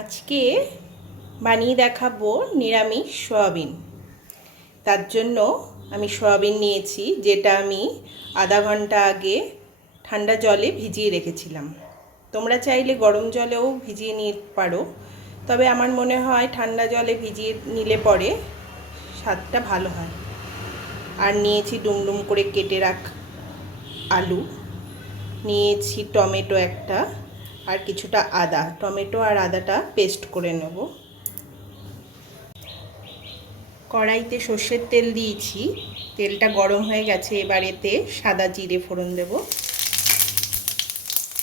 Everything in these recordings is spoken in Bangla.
আজকে বানিয়ে দেখাবো নিরামিষ সয়াবিন। তার জন্য আমি সয়াবিন নিয়েছি, যেটা আমি আধা ঘণ্টা আগে ঠান্ডা জলে ভিজিয়ে রেখেছিলাম। তোমরা চাইলে গরম জলেও ভিজিয়ে নিতে পারো, তবে আমার মনে হয় ঠান্ডা জলে ভিজিয়ে নিলে পরে স্বাদটা ভালো হয়। আর নিয়েছি ডুমডুম করে কেটে রাখ আলু, নিয়েছি টমেটো একটা। আর কিছুটা আদা, টমেটো আর আদাটা পেস্ট করে নেব। কড়াইতে সর্ষের তেল দিয়েছি, তেলটা গরম হয়ে গেছে, এবার এতে সাদা জিরে ফোড়ন দেব।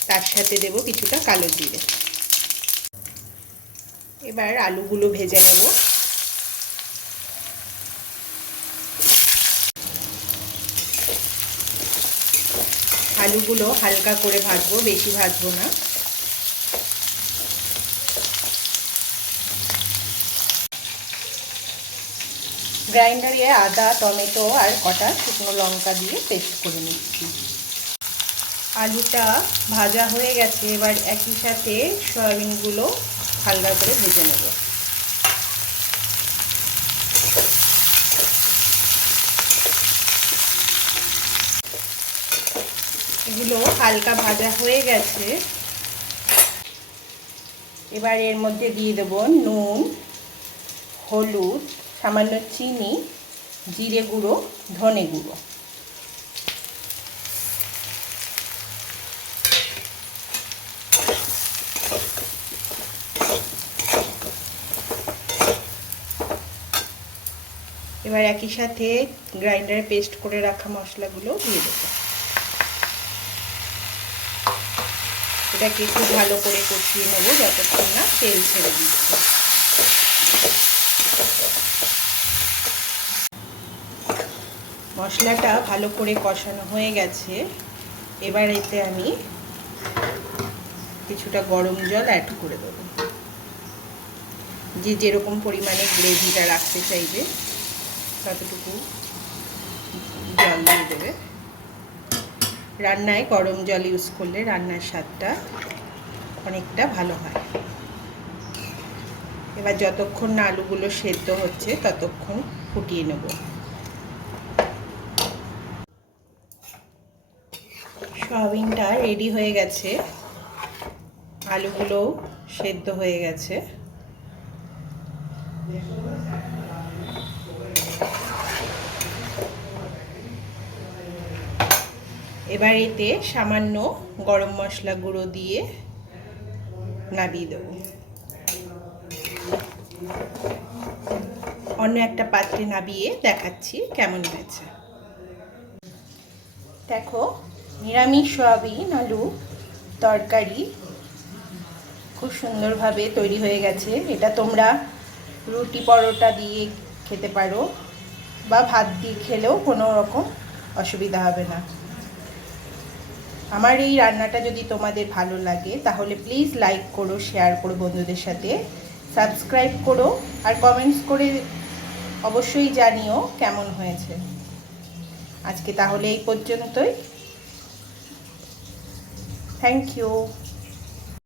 তার সাথে দেব কিছুটা কালো জিরে। এবার আলুগুলো ভেজে নেব। আলুগুলো হালকা করে ভাজবো, বেশি ভাজবো না। গ্রাইন্ডারে আদা, টমেটো আর কটা শুকনো লঙ্কা দিয়ে পেস্ট করে নিচ্ছি। আলুটা ভাজা হয়ে গেছে, এবার একই সাথে সয়াবিনগুলো হালকা করে ভেজে নেব। এগুলো হালকা ভাজা হয়ে গেছে। এবার এর মধ্যে দিয়ে দেব নুন, হলুদ সামান্য চিনি, জিরে গুঁড়ো, ধনে গুঁড়ো। এবার একই সাথে গ্রাইন্ডারে পেস্ট করে রাখা মশলাগুলো দিয়ে দেবো। এটাকে খুব ভালো করে কষিয়ে নেব, যতক্ষণ না তেল ছেড়ে দিচ্ছে। মশলাটা ভালো করে কষানো হয়ে গেছে। এবার এতে আমি কিছুটা গরম জল অ্যাড করে দেবো। যে যেরকম পরিমাণে গ্রেভিটা রাখতে চাইবে, ততটুকু জল দিয়ে দেবে। রান্নায় গরম জল ইউজ করলে রান্নার স্বাদটা অনেকটা ভালো হয়। এবার যতক্ষণ না আলুগুলো সেদ্ধ হচ্ছে, ততক্ষণ ফুটিয়ে নেব। সয়াবিনটা রেডি হয়ে গেছে। আলুগুলোও সেদ্ধ হয়ে গেছে। এবার এতে সামান্য গরম মশলা গুঁড়ো দিয়ে নামিয়ে দেব। অন্য একটা পাত্রে নাবিয়ে দেখাচ্ছি কেমন হয়েছে। দেখো নিরামিষ সয়াবিন, আলু, তরকারি। খুব সুন্দরভাবে তৈরি হয়ে গেছে। এটা তোমরা রুটি পরোটা দিয়ে খেতে পারো বা ভাত দিয়ে খেলেও কোনো রকম অসুবিধা হবে না। আমার এই রান্নাটা যদি তোমাদের ভালো লাগে, তাহলে প্লিজ লাইক করো শেয়ার করো বন্ধুদের সাথে। সাবস্ক্রাইব করো আর কমেন্টস করে অবশ্যই জানিও কেমন হয়েছে। আজকে তাহলে এই পর্যন্তই। Thank you